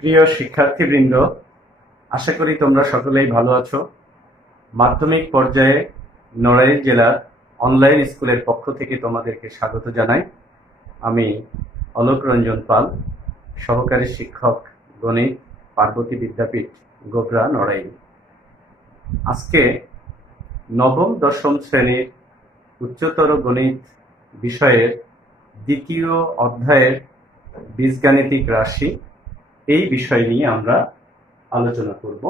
প্রিয় শিক্ষার্থীবৃন্দ, আশা করি তোমরা সকলেই ভালো আছো। মাধ্যমিক পর্যায়ে নড়াইল জেলার অনলাইন স্কুলের পক্ষ থেকে তোমাদেরকে স্বাগত জানাই। আমি অলোক রঞ্জন পাল, সহকারী শিক্ষক, গণিত, পার্বতী বিদ্যাপীঠ, গোবরা, নড়াইল। আজকে নবম দশম শ্রেণীর উচ্চতর গণিত বিষয়ের দ্বিতীয় অধ্যায়ের বীজগাণিতিক রাশি এই বিষয় নিয়ে আমরা আলোচনা করব।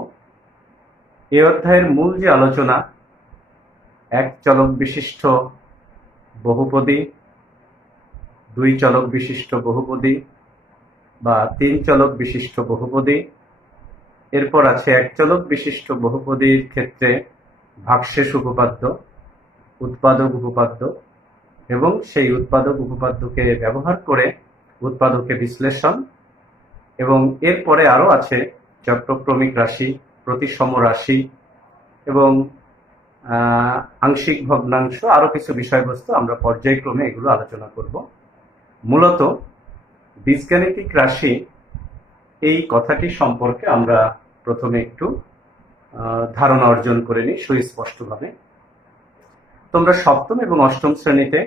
এই অধ্যায়ের মূল যে আলোচনা, এক চলক বিশিষ্ট বহুপদী, দুই চলক বিশিষ্ট বহুপদী বা তিন চলক বিশিষ্ট বহুপদী, এরপর আছে এক চলক বিশিষ্ট বহুপদীর ক্ষেত্রে ভাগশেষ উপপাদ্য, উৎপাদক উপপাদ্য এবং সেই উৎপাদক উপপাদ্যকে ব্যবহার করে উৎপাদকের বিশ্লেষণ, এবং এরপরে আরো আছে চক্রক্রমিক রাশি, প্রতিসম রাশি এবং আংশিক ভগ্নাংশ, আরো কিছু বিষয়বস্তু আমরা পর্যায়ক্রমে এগুলো আলোচনা করব। মূলত বীজগাণিতিক রাশি এই কথাটি সম্পর্কে আমরা প্রথমে একটু ধারণা অর্জন করে নিই সুস্পষ্টভাবে। তোমরা সপ্তম এবং অষ্টম শ্রেণীতে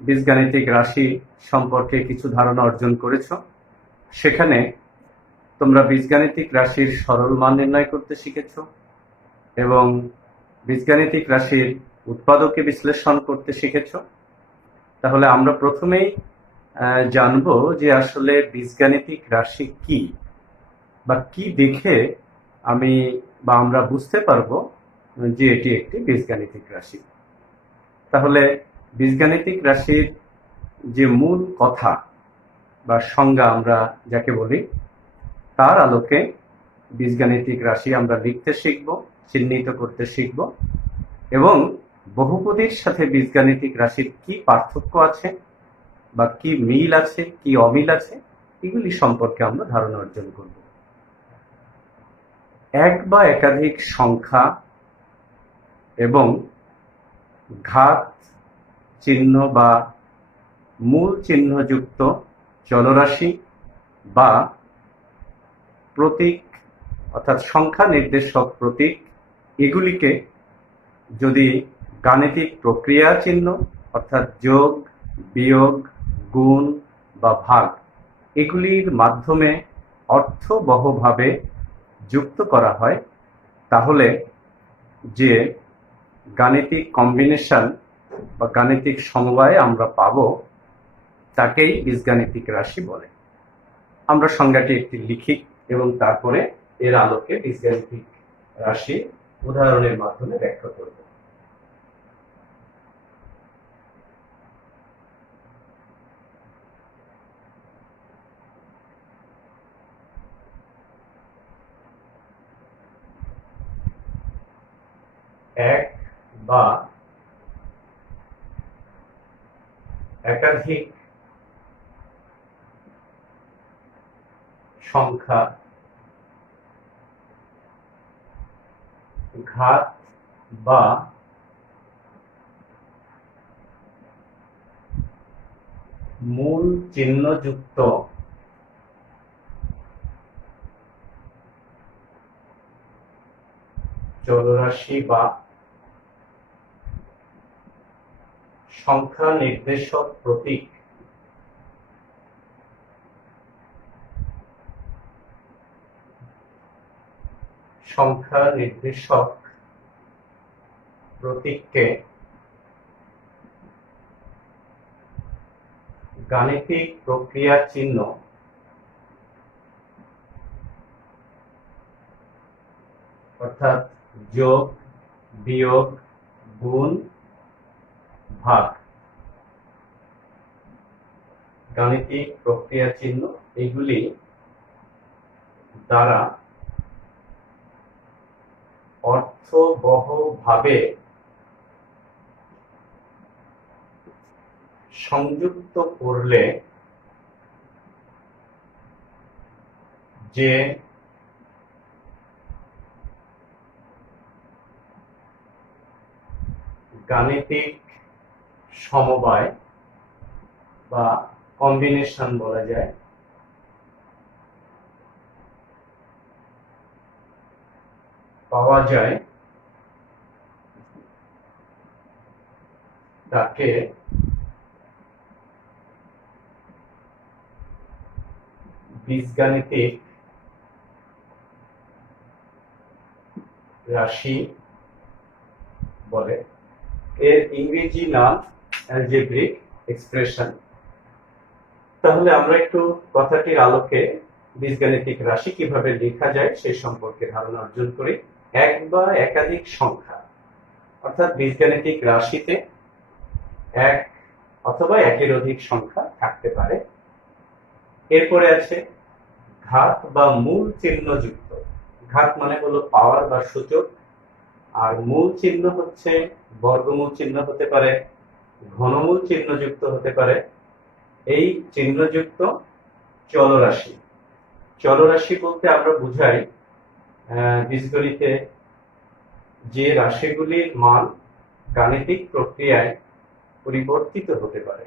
বীজগাণিতিক রাশি সম্পর্কে কিছু ধারণা অর্জন করেছ। সেখানে তোমরা বীজগাণিতিক রাশির সরল মান নির্ণয় করতে শিখেছ এবং বীজগাণিতিক রাশির উৎপাদকে বিশ্লেষণ করতে শিখেছ। তাহলে আমরা প্রথমেই জানবো যে আসলে বীজগাণিতিক রাশি কি, বা কি দেখে আমরা বুঝতে পারবো যে এটি একটি বীজগাণিতিক রাশি। তাহলে বীজগাণিতিক রাশির যে মূল কথা বা সংজ্ঞা আমরা যাকে বলি, তার আলোকে বীজগাণিতিক রাশি আমরা লিখতে শিখব, চিহ্নিত করতে শিখব, এবং বহুপদীর সাথে বীজগাণিতিক রাশির কি পার্থক্য আছে বা কি মিল আছে, কি অমিল আছে, এগুলি সম্পর্কে আমরা ধারণা অর্জন করব। এক বা একাধিক সংখ্যা এবং ঘাত চিহ্ন বা মূল চিহ্নযুক্ত চলরাশি বা প্রতীক অর্থাৎ সংখ্যা নির্দেশক প্রতীক, এগুলিকে যদি গাণিতিক প্রক্রিয়া চিহ্ন অর্থাৎ যোগ, বিয়োগ, গুণ বা ভাগ এগুলির মাধ্যমে অর্থবহভাবে যুক্ত করা হয়, তাহলে যে গাণিতিক কম্বিনেশন বা গাণিতিক সমবায় আমরা পাব, তাকেই বীজগাণিতিক রাশি বলে। আমরা সংজ্ঞাটি একটি লিখি এবং তারপরে এর আলোকে বীজগাণিতিক রাশি উদাহরণের মাধ্যমে ব্যাখ্যা করব। এক বা একাধিক সংখ্যা, ঘাত বা মূল চিহ্নযুক্ত চলরাশি বা সংখ্যা নির্দেশক প্রতীক প্রতীককে গাণিতিক প্রক্রিয়া চিহ্ন অর্থাৎ যোগ, বিয়োগ, গুণ, ভাগ, গাণিতিক প্রক্রিয়া চিহ্ন এগুলি দ্বারা অর্থবহভাবে সংযুক্ত করলে যে গাণিতিক সমবায় বা কম্বিনেশন বলা যায়, পাওয়া যায় তাকে বীজগাণিতিক রাশি বলে। এর ইংরেজি নাম অ্যালজেব্রিক এক্সপ্রেশন। তাহলে আমরা একটু কথাটির আলোকে বীজগাণিতিক রাশি কিভাবে লেখা যায় সেই সম্পর্কে ধারণা অর্জন করি। এক বা একাধিক সংখ্যা, অর্থাৎ বীজগাণিতিক রাশিতে এক অথবা একের অধিক সংখ্যা থাকতে পারে। এরপরে আছে ঘাত বা মূল চিহ্ন যুক্ত। ঘাত মানে হলো পাওয়ার বা সূচক, আর মূল চিহ্ন হচ্ছে বর্গমূল চিহ্ন হতে পারে, ঘনমূল চিহ্ন যুক্ত হতে পারে। এই চিহ্নযুক্ত চলরাশি। চলরাশি বলতে আমরা বুঝাই বীজগণিতে যে রাশিগুলির মান গাণিতিক প্রক্রিয়ায় পরিবর্তিত হতে পারে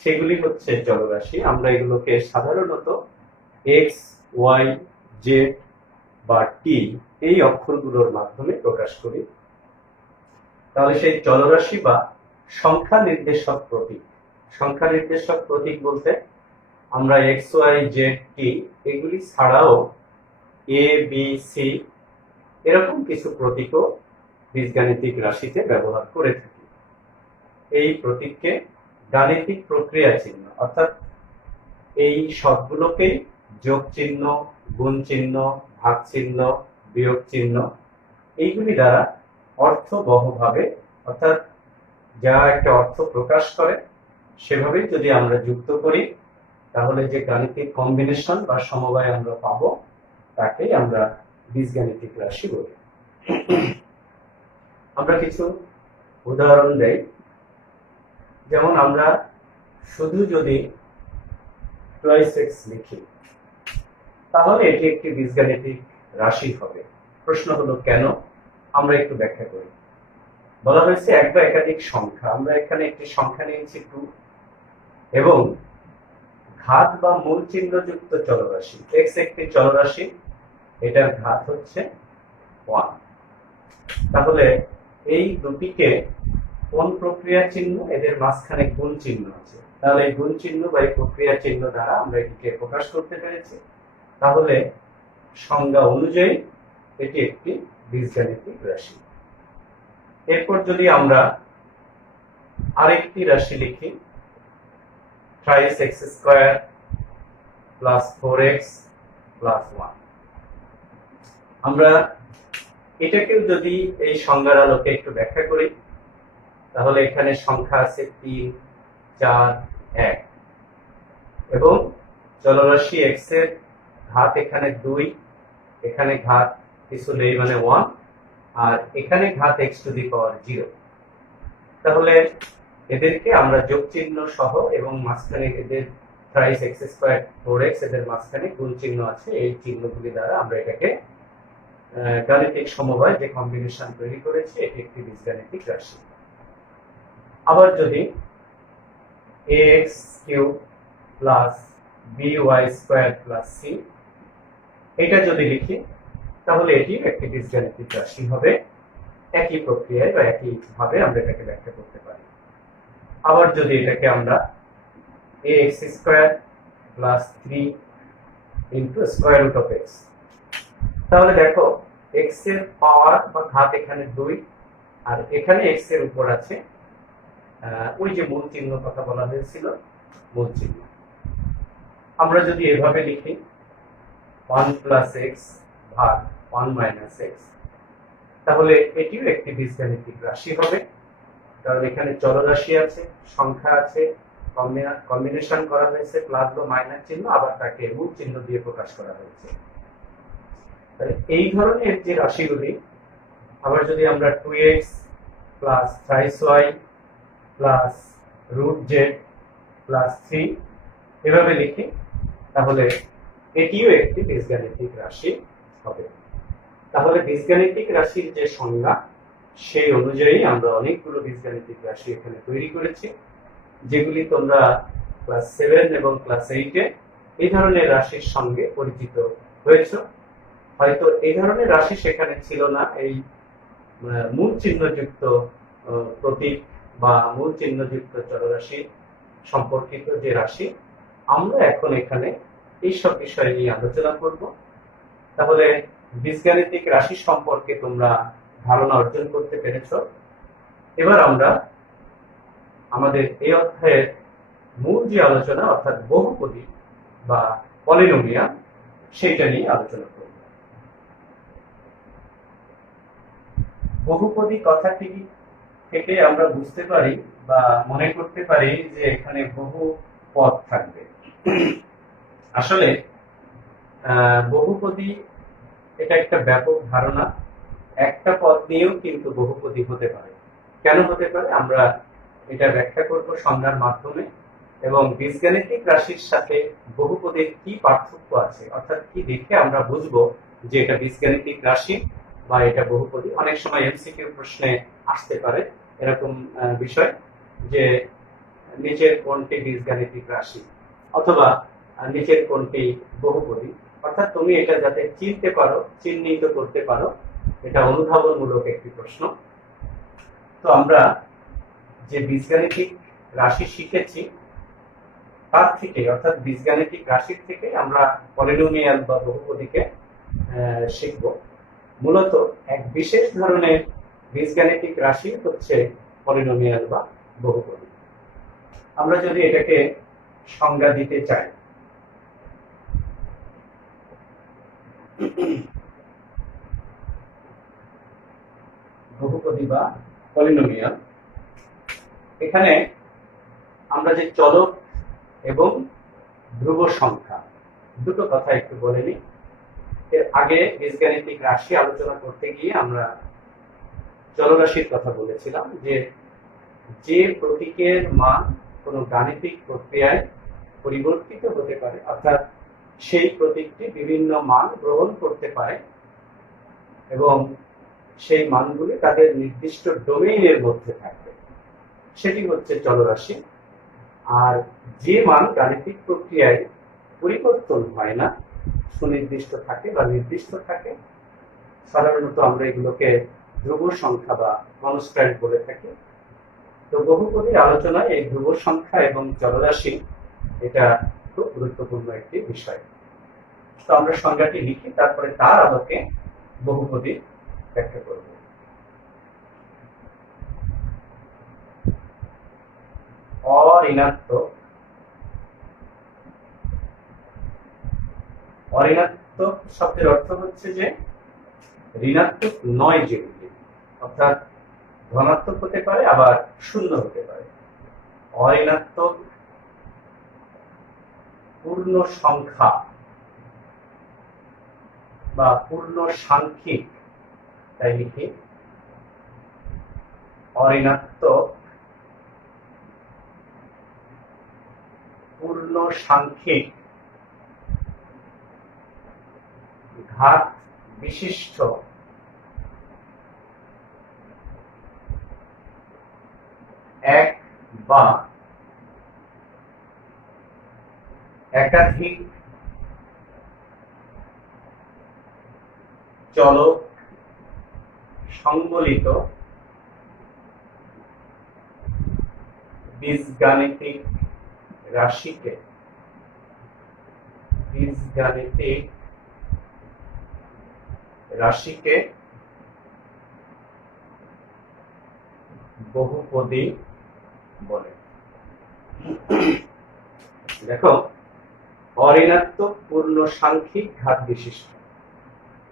সেগুলি হচ্ছে চলরাশি। আমরা এগুলোকে সাধারণত এক্স, ওয়াই, জেড বা টি এই অক্ষরগুলোর মাধ্যমে প্রকাশ করি। তাহলে সেই চলরাশি বা সংখ্যা নির্দেশক প্রতীক। সংখ্যা নির্দেশক প্রতীক বলতে আমরা এক্স, ওয়াই, জেড, টি এগুলি ছাড়াও এ, বি, সি এরকম কিছু প্রতীকও বীজগাণিতিক রাশিতে ব্যবহার করে থাকি। এই প্রতীককে গাণিতিক প্রক্রিয়া চিহ্ন, অর্থাৎ এই সবগুলোকেই যোগ চিহ্ন, গুণ চিহ্ন, ভাগ চিহ্ন, বিয়োগ চিহ্ন এইগুলি দ্বারা অর্থবহভাবে, অর্থাৎ যা একটা অর্থ প্রকাশ করে সেভাবে যদি আমরা যুক্ত করি তাহলে যে গাণিতিক কম্বিনেশন বা সমবায় আমরা পাবো তাকেই আমরা বীজগাণিতিক রাশি বলি। আমরা কিছু উদাহরণ দেই। যেমন আমরা শুধু যদি 2x লিখি তাহলে এটি একটি বীজগাণিতিক রাশি হবে। প্রশ্ন হলো কেন? আমরা একটু ব্যাখ্যা করি। বলা হয়েছে এক বা একাধিক সংখ্যা। আমরা এখানে একটি সংখ্যা নিয়েছি 2 এবং ঘাত বা মূল চিহ্ন যুক্ত চলরাশি। x একটি চলরাশি, এটার ঘাত হচ্ছে 1। তাহলে এই দুটিকে কোন প্রক্রিয়া চিহ্ন? এদের মাঝখানে গুণ চিহ্ন আছে। তাহলে এই গুণ চিহ্ন বা এই প্রক্রিয়া চিহ্ন দ্বারা আমরা এটিকে প্রকাশ করতে পেরেছি। তাহলে সংজ্ঞা অনুযায়ী এটি একটি বীজগাণিতিক রাশি। এরপর যদি আমরা আরেকটি রাশি লিখি 3x² প্লাস 4x প্লাস 1, আমরা এটাকেও যদি এই সংজ্ঞার আলোকে একটু ব্যাখ্যা করি তাহলে এখানে সংখ্যা আছে 3, 4, 1 এবং চলরাশি x এর ঘাত এখানে 2, এখানে ঘাত কিছু নেই মানে 1, আর এখানে ঘাত x⁴। তাহলে এদেরকে আমরা যোগ চিহ্ন সহ এবং মাঝখানে এদের 3x², 4x এদের মাঝখানে গুণ চিহ্ন আছে, এই চিহ্নগুলি দ্বারা আমরা এটাকে গাণিতিক সমবায় যে কম্বিনেশন তৈরি করেছি এটি একটি বীজগাণিতিক রাশি। আবার যদি ax³ plus by² plus c এটা যদি লিখি তাহলে এটি একটি বীজগাণিতিক রাশি হবে। একই প্রক্রিয়ায় বা একই ভাবে আমরা এটাকে ব্যাখ্যা করতে পারি। আবার যদি এটাকে আমরা ax² প্লাস 3 ইনটু √x, তাহলে দেখো x এর পাওয়ার বা ঘাত এখানে 2 আর এখানে x এর উপর আছে ওই যে মূল চিহ্ন কথা বলা হয়েছিল, মূল চিহ্ন। আমরা যদি এভাবে লিখি 1 প্লাস x ভাগ 1 মাইনাস x, তাহলে এটিও একটি বীজগাণিতিক রাশি হবে। কারণ এখানে চলরাশি আছে, সংখ্যা আছে, কম্বিনেশন করা হয়েছে প্লাস বা মাইনাস চিহ্ন, আবার তাকে মূল চিহ্ন দিয়ে প্রকাশ করা হয়েছে। তাহলে এই ধরনের যে রাশিগুলি, আবার যদি আমরা 2x plus 3y plus √z plus 3 এভাবে লিখি তাহলে এটিও একটি বীজগাণিতিক রাশি হবে। তাহলে বীজগাণিতিক রাশির যে সংজ্ঞা সেই অনুযায়ী আমরা অনেকগুলো বীজগাণিতিক রাশি এখানে তৈরি করেছি, যেগুলি তোমরা ক্লাস 7 এবং ক্লাস 8 এই ধরনের রাশির সঙ্গে পরিচিত হয়েছ। হয়তো এই ধরনের রাশি সেখানে ছিল না, এই মূল চিহ্নযুক্ত প্রতীক বা মূল চিহ্নযুক্ত চলরাশি সম্পর্কিত যে রাশি, আমরা এখন এখানে এইসব বিষয় নিয়ে আলোচনা করব। তাহলে বীজগাণিতিক রাশি সম্পর্কে তোমরা ধারণা অর্জন করতে পেরেছ। এবার আমরা আমাদের এই অধ্যায়ের মূল যে আলোচনা অর্থাৎ বহুপদী বা পলিনোমিয়াল সেটা নিয়ে আলোচনা করব। বহুপদী কথাটি থেকে আমরা বুঝতে পারি বা মনে করতে পারি যে এখানে বহু পদ থাকবে। আসলে বহুপদী এটা একটা ব্যাপক ধারণা। একটা পদ নিয়েও কিন্তু বহুপদী হতে পারে। কেন হতে পারে আমরা এটা ব্যাখ্যা করব সংজ্ঞার মাধ্যমে, এবং বীজগাণিতিক রাশির সাথে বহুপদীর কি পার্থক্য আছে, অর্থাৎ কি দেখে আমরা বুঝবো যে এটা বীজগাণিতিক রাশি বা এটা বহুপদী। অনেক সময় এমসিকিউ প্রশ্নে আসতে পারে এরকম বিষয় যে নিচের কোনটি বীজগাণিতিক রাশি অথবা নিচের কোনটি বহুপদী, অর্থাৎ তুমি এটা যাতে চিনতে পারো, চিহ্নিত করতে পারো, এটা অনুধাবনমূলক একটি প্রশ্ন। তো আমরা যে বীজগাণিতিক রাশি শিখেছি তার থেকে, অর্থাৎ বীজগাণিতিক রাশির থেকে আমরা পলিনোমিয়াল বা বহুপদীকে শিখব। মূলত এক বিশেষ ধরনের বীজগাণিতিক রাশি হচ্ছে পলিনোমিয়াল বা বহুপদী। আমরা যদি এটাকে সংজ্ঞা দিতে চাই, বহুপদী বা পলিনোমিয়াল, এখানে আমরা যে চলক এবং ধ্রুব সংখ্যা দুটো কথা একটু বলে নিই। এর আগে বীজগাণিতিক রাশি আলোচনা করতে গিয়ে আমরা চলরাশির কথা বলেছিলাম যে যে প্রতীকের মান কোনো গাণিতিক প্রক্রিয়ায় পরিবর্তিত হতে পারে, অর্থাৎ সেই প্রতীকটি বিভিন্ন মান গ্রহণ করতে পারে এবং সেই মানগুলি তাদের নির্দিষ্ট ডোমেইনের মধ্যে থাকবে, সেটি হচ্ছে চলরাশি। আর যে মান গাণিতিক প্রক্রিয়ায় পরিবর্তন হয় না, সুনির্দিষ্ট থাকে বা নির্দিষ্ট থাকে, সাধারণত আমরা এগুলোকে ধ্রুব সংখ্যা বা কনস্ট্যান্ট বলে থাকি। তো বহুপদীর আলোচনায় এই ধ্রুব সংখ্যা এবং চলরাশি এটা খুব গুরুত্বপূর্ণ একটি বিষয়। তো আমরা সংজ্ঞাটি লিখি, তারপরে তার আলোকে বহুপদী ব্যাখ্যা করব। অঋণাত্মক, অঋণাত্মক শব্দের অর্থ হচ্ছে যে ঋণাত্মক নয় যেগুলি, অর্থাৎ ধনাত্মক হতে পারে আবার শূন্য হতে পারে। অঋণাত্মক পূর্ণ সংখ্যা বা পূর্ণ সাংখ্যিক, তাই লিখি অঋণাত্মক পূর্ণ সাংখ্যিক ঘাত বিশিষ্ট এক বা একাধিক চলক সংবলিত বীজগাণিতিক রাশিকে বহুপদী বলে। দেখো, অঋণাত্মক পূর্ণ সাংখ্যিক ঘাত বিশিষ্ট,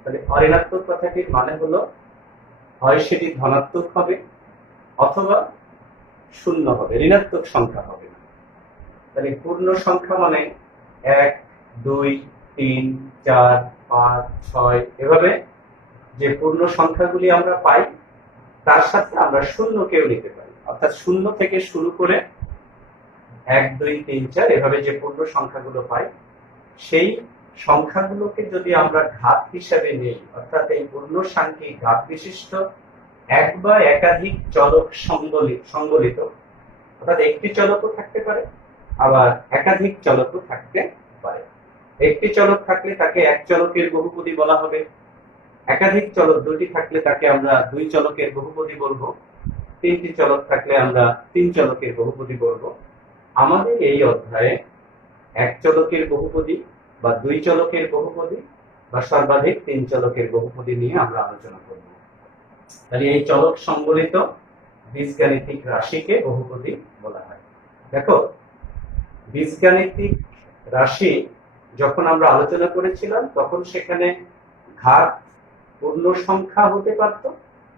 তাহলে অঋণাত্মক কথাটির মানে হলো হয় সেটি ধনাত্মক হবে অথবা শূন্য হবে, ঋণাত্মক সংখ্যা হবে না। তাহলে পূর্ণ সংখ্যা মানে 1, 2, 3, 4, 5, 6 এভাবে যে পূর্ণ সংখ্যাগুলি আমরা পাই তার সাথে আমরা শূন্যকেও নিতে পারি, অর্থাৎ শূন্য থেকে শুরু করে 1, 2, 3, 4 এভাবে যে পূর্ণ সংখ্যাগুলো পাই, সেই সংখ্যাগুলোকে যদি আমরা ঘাত হিসাবে নেই, অর্থাৎ এই পূর্ণ সাংখ্যিক ঘাত বিশিষ্ট এক বা একাধিক চলক সংবলিত, অর্থাৎ একটি চলকও থাকতে পারে আবার একাধিক চলকও থাকতে পারে। একটি চলক থাকলে তাকে এক চলকের বহুপদী বলা হবে, একাধিক চলক দুটি থাকলে তাকে আমরা দুই চলকের বহুপদী বলবো, তিনটি চলক থাকলে আমরা তিন চলকের বহুপদী বলবো। আমাদের এই অধ্যায়ে এক চলকের বহুপদী বা দুই চলকের বহুপদী বা সর্বাধিক তিন চলকের বহুপদী নিয়ে আমরা আলোচনা করব। তাহলে এই চলক সংবলিত বীজগাণিতিক রাশিকে বহুপদী বলা হয়। দেখো, বীজগাণিতিক রাশি যখন আমরা আলোচনা করেছিলাম তখন সেখানে ঘাত পূর্ণ সংখ্যা হতে পারত,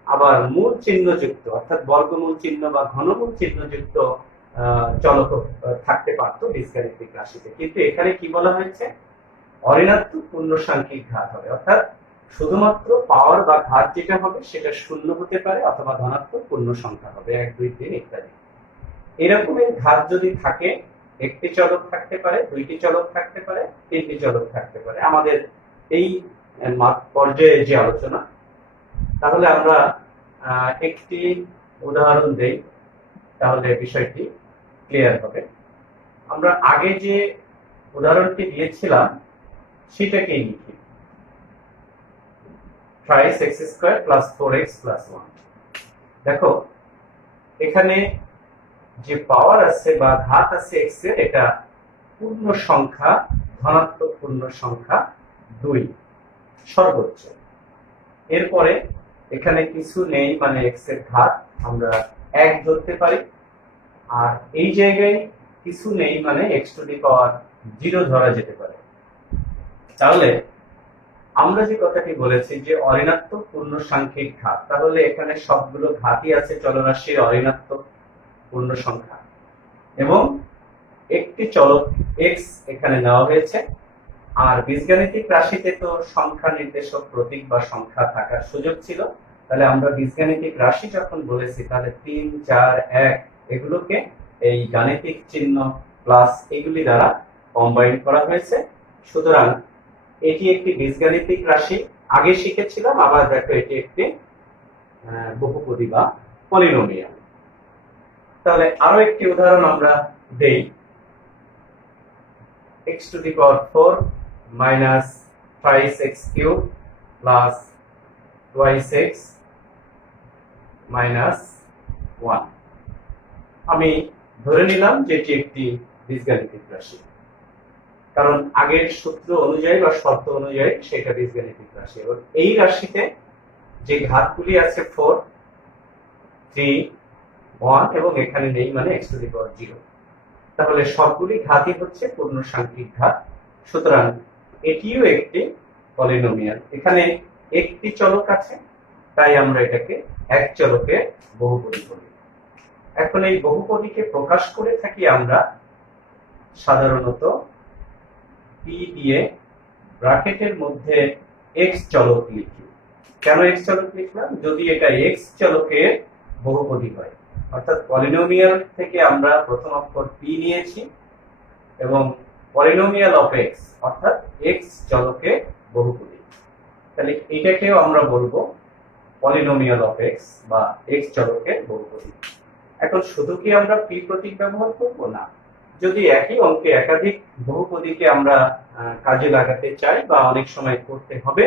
আবার মূল চিহ্নযুক্ত অর্থাৎ বর্গমূল চিহ্ন বা ঘনমূল চিহ্নযুক্ত চলক থাকতে পারত বীজগাণিতিক রাশিতে। কিন্তু এখানে কি বলা হয়েছে, অঋণাত্মক পূর্ণসাংখ্যিক ঘাত হবে, অর্থাৎ শুধুমাত্র পাওয়ার বা ঘাত যেটা হবে সেটা শূন্য হতে পারে অথবা ধনাত্মক পূর্ণ সংখ্যা হবে 1 2 3 ইত্যাদি। এরকমের ঘাত যদি থাকে, একটি চলক থাকতে পারে, দুইটি চলক থাকতে পারে, তিনটি চলক থাকতে পারে আমাদের এই পর্যায়ে যে আলোচনা। তাহলে আমরা একটি উদাহরণ দেই, তাহলে বিষয়টি ক্লিয়ার হবে। আমরা আগে যে উদাহরণটি দিয়েছিলাম সেটাকেই লিখি, 5x² + 4x + 1। দেখো, এখানে যে পাওয়ার আছে বা ঘাত আছে x এর, এটা পূর্ণ সংখ্যা, ধনাত্মক পূর্ণ সংখ্যা 2 সর্বোচ্চ। এরপরে এখানে কিছু নেই, মানে x এর ঘাত আমরা 1 ধরতে পারি, আর এই জায়গায় কিছু নেই, মানে x⁻0 ধরা যেতে পারে। তাহলে আমরা যে কথাটি বলেছি যে অঋণাত্মক পূর্ণসাংখ্যিক ঘাত, তাহলে এখানে সবগুলো ঘাতই আছে চলরাশির অঋণাত্মক পূর্ণ সংখ্যা, এবং একটি চলক x এখানে নেওয়া হয়েছে। আর বীজগাণিতিক রাশিতে তো সংখ্যা নির্দেশক প্রতীক বা সংখ্যা থাকার সুযোগ ছিল, তাহলে আমরা বীজগাণিতিক রাশি যখন বলেছি তাহলে 3 4 1 এগুলোকে এই গাণিতিক চিহ্ন প্লাস এগুলি দ্বারা কম্বাইন করা হয়েছে। সুতরাং এটি একটি বীজগাণিতিক রাশি, আগে শিখেছিলাম। আবার দেখো, এটি একটি বহুপদী বা পলিনোমিয়াল। তাহলে আরো একটি উদাহরণ আমরা দেই, x⁴ - 5x³ + 2x - 1। আমি ধরে নিলাম যে এটি একটি বীজগাণিতিক রাশি, কারণ আগের সূত্র অনুযায়ী বা শর্ত অনুযায়ী সেটা বীজগাণিতিক রাশি। এবং এই রাশিতে যে ঘাতগুলি আছে 4 3 1 এবং এখানে নেই, মানে x⁴। তাহলে সবগুলি ঘাতই হচ্ছে পূর্ণসাংখ্যিক ঘাত। সুতরাং এটিও একটি পলিনোমিয়াল। এখানে একটি চলক আছে, তাই আমরা এটাকে এক চলকের বহুপদী বলি। এখন এই বহুপদীকে প্রকাশ করে থাকি আমরা সাধারণত p দিয়ে ব্র্যাকেটের মধ্যে x চলক লিখি। কেন x চলক লিখলাম? যদি এটা x চলকের বহুপদী হয়, অর্থাৎ পলিনোমিয়াল থেকে আমরা প্রথম অক্ষর p নিয়েছি এবং পলিনোমিয়াল অফ x অর্থাৎ x চলকের বহুপদী, তাহলে এটাকেও আমরা বলবো পলিনোমিয়াল অফ x বা x চলকের বহুপদী। এখন শুধু কি আমরা p প্রতীক ব্যবহার করব? না, যদি একই অঙ্কে একাধিক বহুপদীকে আমরা কাজে লাগাতে চাই বা অনেক সময় করতে হবে,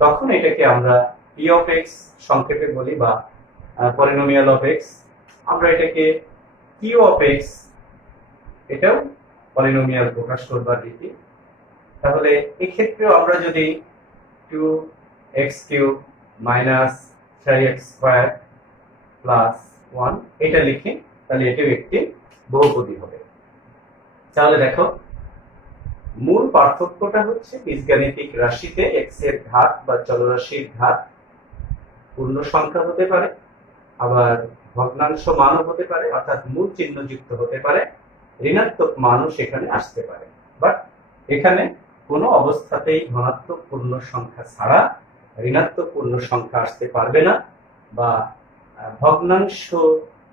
তখন এটাকে আমরা p অফ x সংক্ষেপে বলি বা পলিনোমিয়াল অফ x। আমরা এটাকে q অফ x, এটাও পলিনোমিয়াল প্রকাশ করবার রীতি। তাহলে এক্ষেত্রেও আমরা যদি 2x³ - 3x² + 1 এটা লিখি, তাহলে এটাও একটি বহুপদী হবে। তাহলে দেখো, মূল পার্থক্যটা হচ্ছে বীজগাণিতিক রাশিতে x এর ঘাত বা চলরাশির ঘাত পূর্ণ সংখ্যা হতে পারে, আবার ভগ্নাংশ মানও হতে পারে, অর্থাৎ মূল চিহ্নযুক্ত হতে পারে, ঋণাত্মক মানও সেখানে আসতে পারে। বাট এখানে কোনো অবস্থাতেই ধনাত্মক পূর্ণ সংখ্যা ছাড়া ঋণাত্মক পূর্ণ সংখ্যা আসতে পারবে না, বা ভগ্নাংশ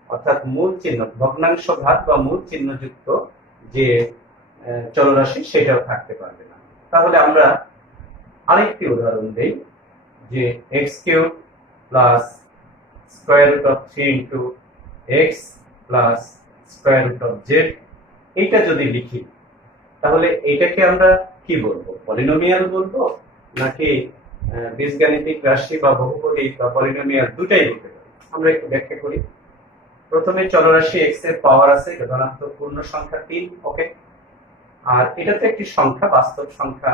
অর্থাৎ মূল চিহ্ন, ভগ্নাংশ ঘাত বা মূল চিহ্নযুক্ত যে চলরাশি সেটাও থাকতে পারবে না। তাহলে আমরা আরেকটি উদাহরণ দেই, যে x³ + √3 * x + √z এইটা যদি লিখি, তাহলে এটাকে আমরা কি বলবো? পলিনোমিয়াল বলবো নাকি বীজগাণিতিক রাশি বা বহুপদী বা পলিনোমিয়াল দুটাই বলতে পারি। আমরা একটু ব্যাখ্যা করি। প্রথমে চলরাশি x এর পাওয়ার আছে, ধনাত্মক পূর্ণ সংখ্যা 3, ওকে। আর এটা তো একটি সংখ্যা, বাস্তব সংখ্যা,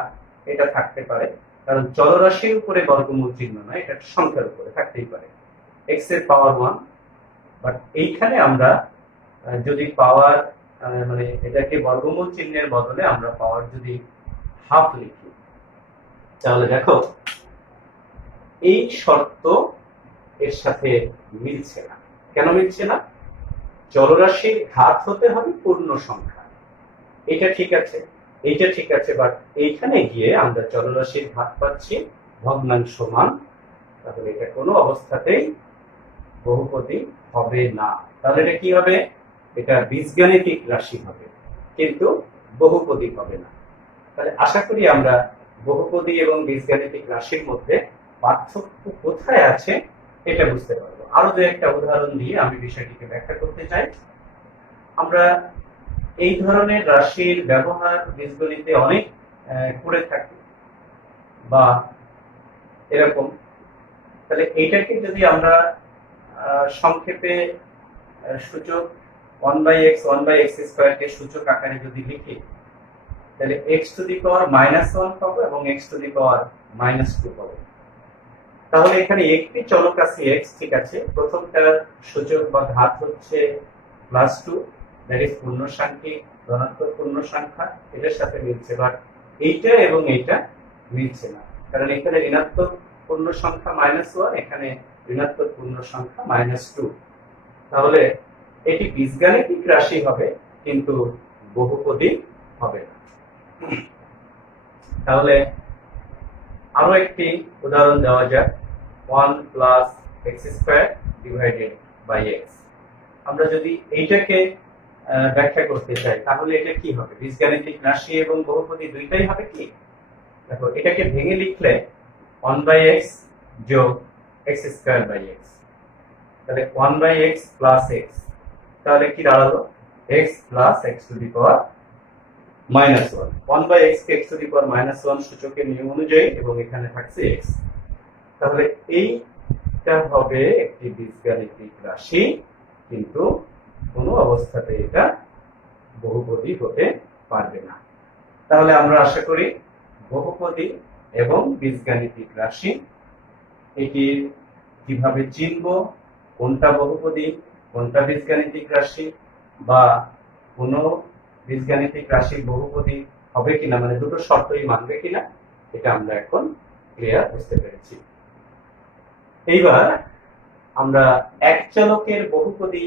এটা থাকতে পারে, কারণ চলরাশির উপরে বর্গমূল চিহ্ন নয়, এটা একটা সংখ্যার উপরে থাকতেই পারে। x এর পাওয়ার 1, বাট এইখানে আমরা যদি পাওয়ার মানে এটাকে বর্গমূল চিহ্নের বদলে আমরা পাওয়ার যদি হাফ লিখি, তাহলে দেখো এই শর্ত এর সাথে মিলছে না। কেন মিলছে না? চলরাশির ঘাত হতে হবে পূর্ণ সংখ্যা, এটা ঠিক আছে, এইটা ঠিক আছে, বাট এইখানে গিয়ে আমরা চলরাশির ঘাত পাচ্ছি ভগ্নাংশ মান, তাহলে এটা কোনো অবস্থাতেই বহুপদী হবে না। তাহলে এটা কি হবে? এটা বীজগাণিতিক রাশি হবে, কিন্তু বহুপদী হবে না। তাহলে আশা করি আমরা বহুপদী এবং বীজগাণিতিক রাশির মধ্যে পার্থক্য কোথায় আছে এটা বুঝতে পারবো। আরো দু একটা উদাহরণ দিয়ে আমি বিষয়টিকে ব্যাখ্যা করতে চাই। আমরা এই ধরনের রাশির ব্যবহার বীজগণিতে অনেক করে থাকি বা এরকম। তাহলে এইটাকে যদি আমরা সংক্ষেপে সূচক 1/x 1/x স্কয়ার কে সূচক আকারে যদি লিখি, তাহলে x টু দি পাওয়ার -1 পাবো এবং x টু দি পাওয়ার -2 পাবো। তাহলে এখানে একটি চলক আছে x, ঠিক আছে, প্রথমটার সূচক বা ঘাত হচ্ছে +2, দ্যাট ইজ পূর্ণ সাংখ্যিক ধনাত্মক পূর্ণ সংখ্যা, এটার সাথে মিলছে, বাট এইটা এবং এইটা মিলছে না, কারণ এখানে ঋণাত্মক পূর্ণ সংখ্যা -1, এখানে ঋণাত্মক পূর্ণ সংখ্যা -2। তাহলে এটি বীজগাণিতিক রাশি হবে, কিন্তু বহুপদী হবে না। তাহলে আরো একটি উদাহরণ দেওয়া যাক, 1 + x² ডিভাইডেড বাই x। আমরা যদি এইটাকে ব্যাখ্যা করতে চাই, তাহলে এটা কি হবে? বীজগাণিতিক রাশি এবং বহুপদী দুইটাই হবে কি? দেখো, এটাকে ভেঙে লিখলে 1/x যোগ x²/x, তাহলে 1/x + x, তাহলে কি দাঁড়ালো? x + x to the power -1। 1/x কে x টু দি পাওয়ার -1 সূচকের নিয়ম অনুযায়ী, এবং এখানে থাকছে x। তাহলে এইটা হবে একটি বীজগাণিতিক রাশি, কিন্তু কোনো অবস্থাতে এটা বহুপদী হতে পারবে না। তাহলে আমরা আশা করি বহুপদী এবং বীজগাণিতিক রাশি এটি কিভাবে চিনব, কোনটা বহুপদী কোনটা বীজগাণিতিক রাশি, বা কোনো বীজগাণিতিক রাশি বহুপদী হবে কিনা, মানে দুটো শর্তই মানবে কিনা, এটা আমরা এখন ক্লিয়ার বুঝতে পেরেছি। এইবার আমরা এক চলকের বহুপদী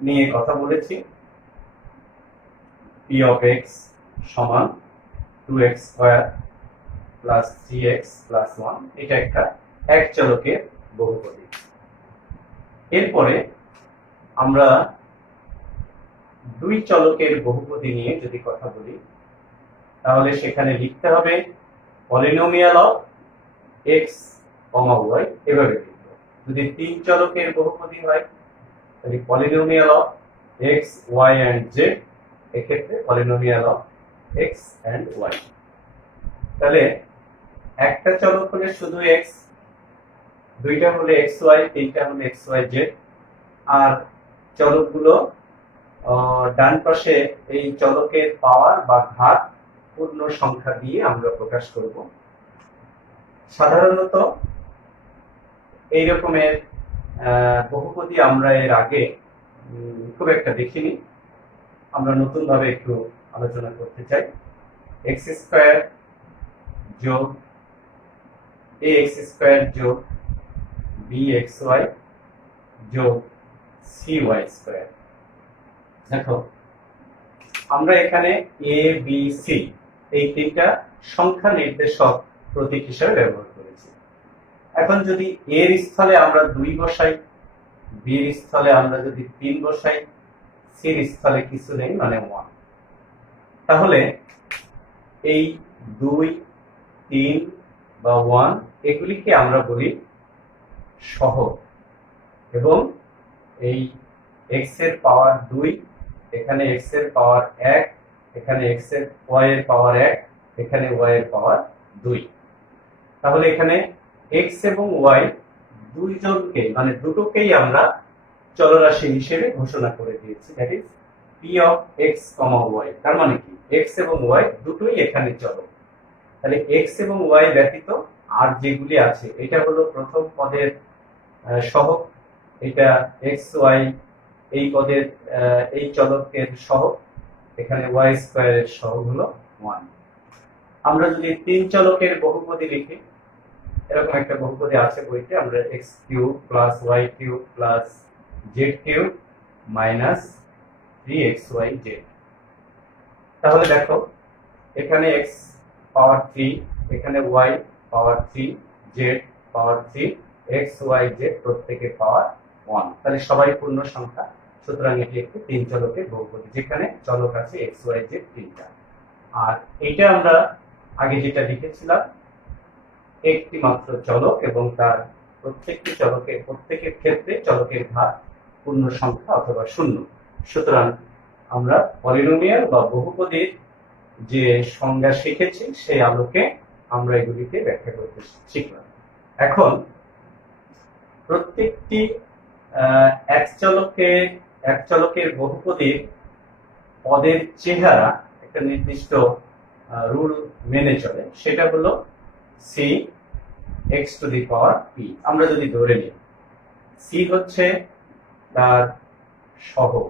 নিয়ে কথা বলেছি। p of x সমান 2x² + 3x + 1, এটা একটা এক চলকের বহুপদী। এরপরে আমরা দুই চলকের বহুপদী নিয়ে যদি কথা বলি, তাহলে সেখানে লিখতে হবে পলিনোমিয়াল অফ x, y, এভাবে লিখব। যদি তিন চলকের বহুপদী হয়, তাহলে polynomial of x, y and z, এক্ষেত্রে polynomial of x and y। তাহলে একটা চলক হলে শুধু x, দুইটা হলে xy, তিনটা হলে xy z, আর চলকগুলো ডান পাশে এই চলকের পাওয়ার বা ঘাত পূর্ণ সংখ্যা দিয়ে আমরা প্রকাশ করব। সাধারণত এই রকমের বহুপদী আমরা এর আগে খুব একটা দেখিনি, আমরা নতুন ভাবে একটু আলোচনা করতে চাই। x² যোগ ax² যোগ bxy যোগ cy²। দেখো, আমরা এখানে a b c এই তিনটা সংখ্যা নির্দেশক প্রতীক হিসেবে ব্যবহার করেছি। এখন যদি এর স্থলে আমরা 2 বসাই, বি এর স্থলে আমরা যদি 3 বসাই, সি এর স্থলে কিছু নেই মানে 1, তাহলে এই 2, 3 বা 1 এগুলিকে আমরা বলি সহগ, এবং এই x এর পাওয়ার 2, এখানে x এর পাওয়ার 1, এখানে y এর পাওয়ার 1, এখানে y এর পাওয়ার 2। তাহলে এখানে এক্স এবং ওয়াই দুইজনকে মানে দুটোকেই আমরা চলরাশি হিসেবে ঘোষণা করে দিয়েছি, that is P of X comma Y. তার মানে কি এক্স এবং ওয়াই দুটোই এখানে চলক। তাহলে এক্স এবং ওয়াই ব্যতীত আর যেগুলি আছে এটা হলো প্রথম পদের সহগ, এটা এক্স ওয়াই এই পদের এই চলকের সহগ, এখানে ওয়াই স্কয়ারের সহগ হলো 1। আমরা যদি তিন চলকের বহুপদী লিখি, এরকম একটা বহুপদী আছে বইতে, আমরা X cube plus Y cube plus Z cube minus 3xyz। তাহলে দেখো এখানে x পাওয়ার 3, এখানে y পাওয়ার 3, z পাওয়ার 3, x y z প্রত্যেকে পাওয়ার 1। তাহলে সবাই পূর্ণ সংখ্যা, সুতরাং এটি একটি তিন চলকের বহুপদী যেখানে চলক আছে x y z তিনটা। আর এটা আমরা আগে যেটা লিখেছিলাম একটি মাত্র চলক এবং তার প্রত্যেকটি চলকের প্রত্যেকের ক্ষেত্রে চলকের ঘাত পূর্ণ সংখ্যা অথবা শূন্য। সুতরাং আমরা পলিনোমিয়াল বা বহুপদীর যে সংজ্ঞা শিখেছি সেই আলোকে আমরা এগুলিকে ব্যাখ্যা করতে শিখলাম। এখন প্রত্যেকটি এক চলকের বহুপদীর পদের চেহারা একটা নির্দিষ্ট রুল মেনে চলে, সেটা হলো C X to the power P. আমরা যদি ধরে নিই সি হচ্ছে তার সহগ,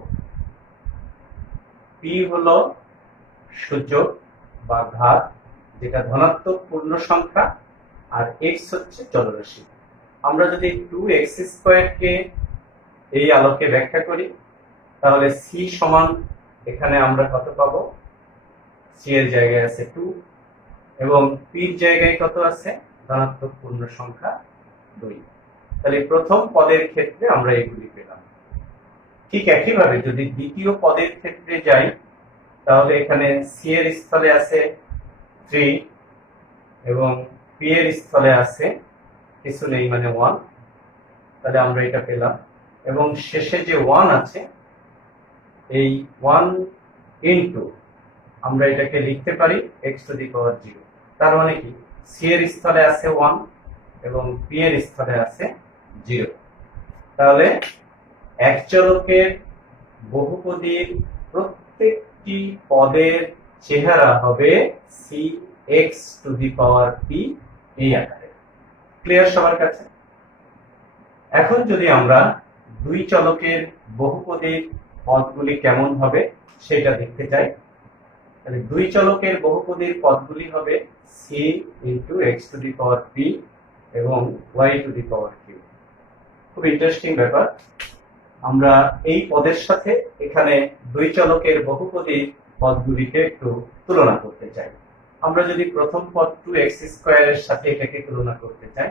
পি হলো সূচক বা ঘাত যেটা ধনাত্মক পূর্ণ সংখ্যা, আর এক্স হচ্ছে চলরাশি। আমরা যদি 2x² কে এই আলোকে ব্যাখ্যা করি তাহলে সি সমান এখানে আমরা কত পাবো, সি এর জায়গায় আছে 2 এবং পির জায়গায় কত আছে, ধনাত্মক পূর্ণ সংখ্যা 2। তাহলে প্রথম পদের ক্ষেত্রে আমরা এগুলি পেলাম। ঠিক একইভাবে যদি দ্বিতীয় পদের ক্ষেত্রে যাই তাহলে এখানে সি এর স্থলে আছে 3 এবং পি এর স্থলে আছে কিছু নেই মানে 1, তাহলে আমরা এটা পেলাম। এবং শেষে যে 1 আছে এই 1 ইনটু আমরা এটাকে লিখতে পারি এক্স টু দি পাওয়ার 0। তার মানে কি সি এর স্থলে আছে 1 এবং পি এর স্থলে আছে 0। তাহলে এক চলকের বহুপদীর প্রত্যেকটি পদের চেহারা হবে C X to the power P এই আকারে। ক্লিয়ার সবার কাছে? এখন যদি আমরা দুই চলকের বহুপদীর পদগুলি কেমন হবে সেটা দেখতে চাই, তাহলে দুই চলকের বহুপদীর পদগুলি হবে c into x to the power p এবং y to the power q. খুব ইন্টারেস্টিং ব্যাপার। আমরা এই পদের সাথে এখানে দুই চলকের বহুপদীর পদগুলিকে একটু তুলনা করতে চাই। আমরা যদি প্রথম পদ 2x² এর সাথে এটাকে তুলনা করতে চাই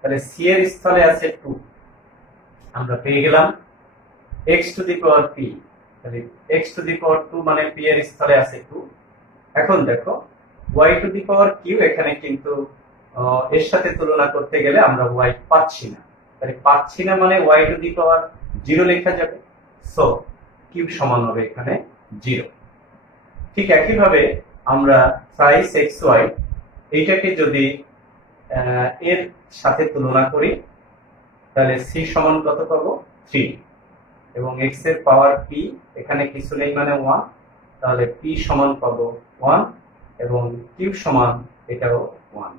তাহলে সি এর স্থলে আছে 2, আমরা পেয়ে গেলাম x to the power p। তাহলে x টু দি পাওয়ার 2 মানে p এর স্থলে আছে 2। এখন দেখো y two the power q, এখানে কিন্তু এর সাথে তুলনা করতে গেলে আমরা y পাচ্ছি না, তাহলে পাচ্ছি না মানে y টু দি পাওয়ার 0 লেখা যাবে, সো q সমান হবে এখানে 0। ঠিক একইভাবে আমরা থ্রাইস xy এইটাকে যদি এর সাথে তুলনা করি তাহলে c সমান কত পাবো, 3 এবং x এর পাওয়ার p, এখানে কিছু নেই মানে 1, তাহলে p সমান পাবো 1 এবং q সমান এটাও 1।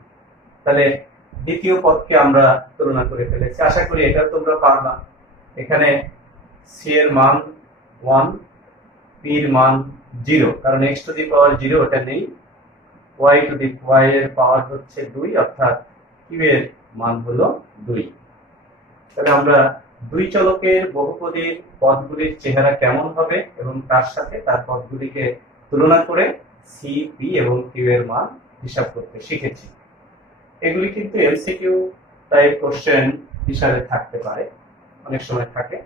তাহলে দ্বিতীয় পদকে আমরা তুলনা করে ফেলেছি, আশা করি এটা তোমরা পারবা। এখানে c এর মান 1, p এর মান 0, কারণ x টু দি পাওয়ার 0 ওটা নেই, y এর পাওয়ার হচ্ছে 2 অর্থাৎ q এর মান হলো 2। তাহলে আমরা দুই চলকের বহুপদীর পদগুলির চেহারা কেমন হবে এবং তার সাথে তার পদগুলিকে তুলনা করে সি, পি এবং কিউ এর মান হিসাব করতে শিখেছি। এগুলি কিন্তু এমসিকিউ টাইপ কোশ্চেন হিসাবে থাকতে পারে, অনেক সময় থাকে।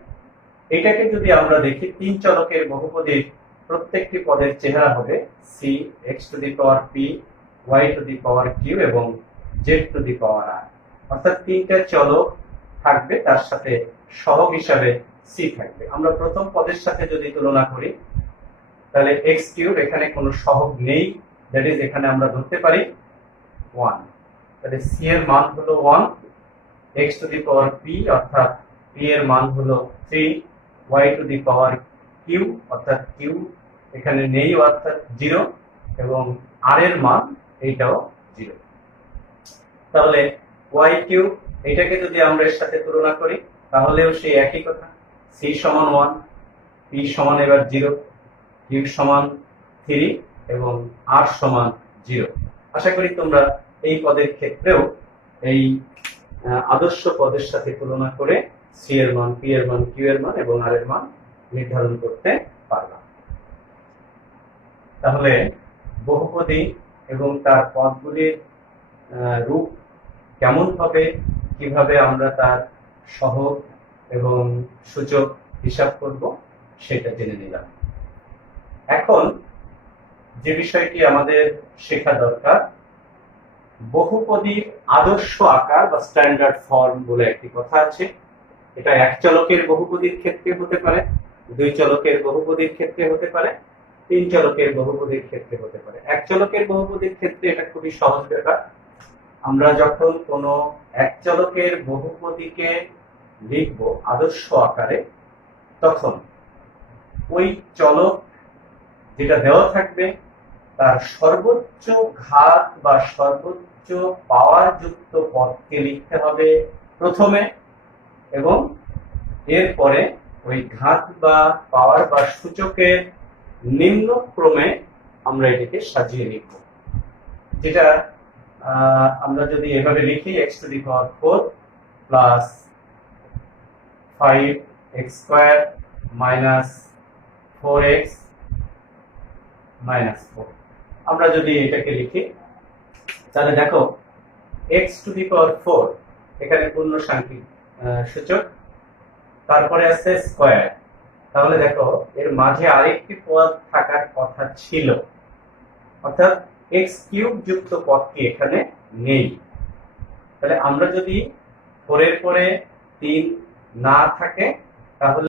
এটাকে যদি আমরা দেখি তিন চলকের বহুপদীর প্রত্যেকটি পদের চেহারা হবে C X to the power P, Y to the power Q এবং Z to the power R, অর্থাৎ তিনটা চলক থাকবে, তার সাথে সহগ হিসাবে সি থাকবে। আমরা প্রথম পদের সাথে যদি তুলনা করি তাহলে x³ এখানে কোনো সহগ নেই, দ্যাট ইজ এখানে আমরা ধরতে পারি 1 তাহলে সি এর মান হলো 1, X to the power P অর্থাৎ পি এর মান হলো 3, Y to the power Q অর্থাৎ কিউ এখানে নেই অর্থাৎ 0, এবং আর এর মান এইটাও 0। তাহলে ওয়াই কিউ এটাকে যদি আমরা এর সাথে তুলনা করি তাহলেও সেই একই কথা, সি সমান 1, পি সমান এবার 0, কিউ সমান 3 এবং আর সমান 0। আশা করি তোমরা এই পদের ক্ষেত্রেও এই আদর্শ পদের সাথে তুলনা করে সি এর মান, পি এর মান, কিউ এর মান এবং আর এর মান নির্ধারণ করতে পারলাম। তাহলে বহুপদী এবং তার পদগুলির রূপ কেমন হবে, কিভাবে আমরা তার সহগ এবং সূচক হিসাব করব সেটা জেনে নিলাম। এখন যে বিষয়টি আমাদের শেখা দরকার, বহুপদীর আদর্শ আকার বা স্ট্যান্ডার্ড ফর্ম বলে একটি কথা আছে। এটা এক চলকের বহুপদীর ক্ষেত্রে হতে পারে, দুই চলকের বহুপদীর ক্ষেত্রে হতে পারে, তিন চলকের বহুপদীর ক্ষেত্রে হতে পারে। এক চলকের বহুপদীর ক্ষেত্রে এটা খুবই সহজ ব্যাপার। আমরা যখন কোনো এক চলকের বহুপদীকে লিখব আদর্শ আকারে, তখন ওই চলক যেটা দেওয়া থাকবে তার সর্বোচ্চ ঘাত বা সর্বোচ্চ পাওয়ার যুক্ত পদকে লিখতে হবে প্রথমে, এবং এরপরে ওই ঘাত বা পাওয়ার বা সূচকের নিম্ন ক্রমে আমরা এটাকে সাজিয়ে লিখব। যেটা আমরা যদি এভাবে লিখি x to the power 4 plus 5x square minus 4x minus 4, আমরা যদি এটাকে লিখি তাহলে দেখো x টু দি পাওয়ার 4 এখানে পূর্ণ সাংখ্যিক সূচক, তারপরে আছে স্কয়ার, তাহলে দেখো এর মাঝে আরেকটি পদ থাকার কথা ছিল, অর্থাৎ x কিউব যুক্ত পদটি এখানে নেই। তাহলে আমরা যদি 4 এর পরে 3 না থাকে তাহলে